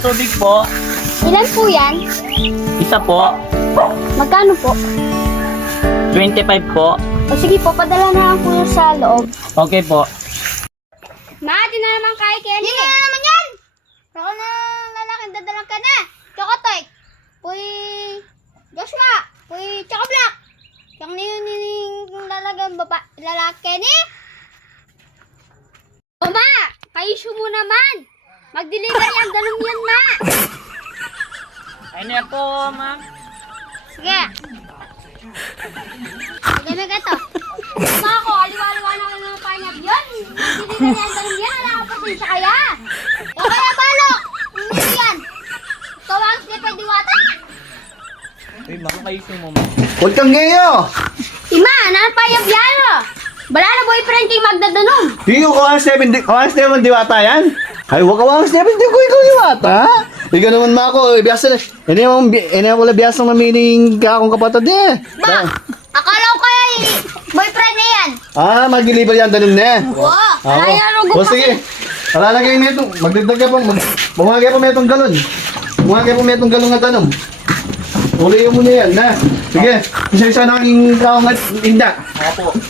tubig po. Ilan po yan? Isa po. Magkano po? 25 po. O sige po, padala na lang po yung sa loob. Okay po. Ma, di na naman kay Kenny. Hindi na naman yan! Ako na lalaking dadalang ka na. Chocotoy. Puy Joshua. Puy Choco Black. Yung nining lalagang lalaki ni. Mama, kaisyo mo naman. Mag-delivery ang ganun yan, ma. Ay na po, ma'am. Sige. Sige, ka to. Mama ko, aliwa-aliwa na ng panyag yun. Mag-delivery ang ganun yan. Wala ka pasensya kaya. O kaya balok. Hindi yan. Ikaw ang slipper diwata. Uy, baka kayo mo, ma'am. Huwag kang ngayo! Ima, napayab yan. Bala na boyfriend kay magdadanong. Hindi ko kawas 7 diwata yan. Ay, huwag kawas 7, hindi ko ikaw diwata. Ikaw naman ma ako, biyasa na. Hindi mo wala biyasa ng mamining ka akong kapatid eh. Ba, akala ko kaya boyfriend na yan. Mag-deliver yan, tanong na. Wow, kaya rugo O sige, palalagay mo ito. Magdagdag ka pa, bumagay pa mo itong galon. Bumagay pa mo itong galon na tanong. Uli mo na yan, na. Sige, isa-isa na aking kaong at inda. Ako po.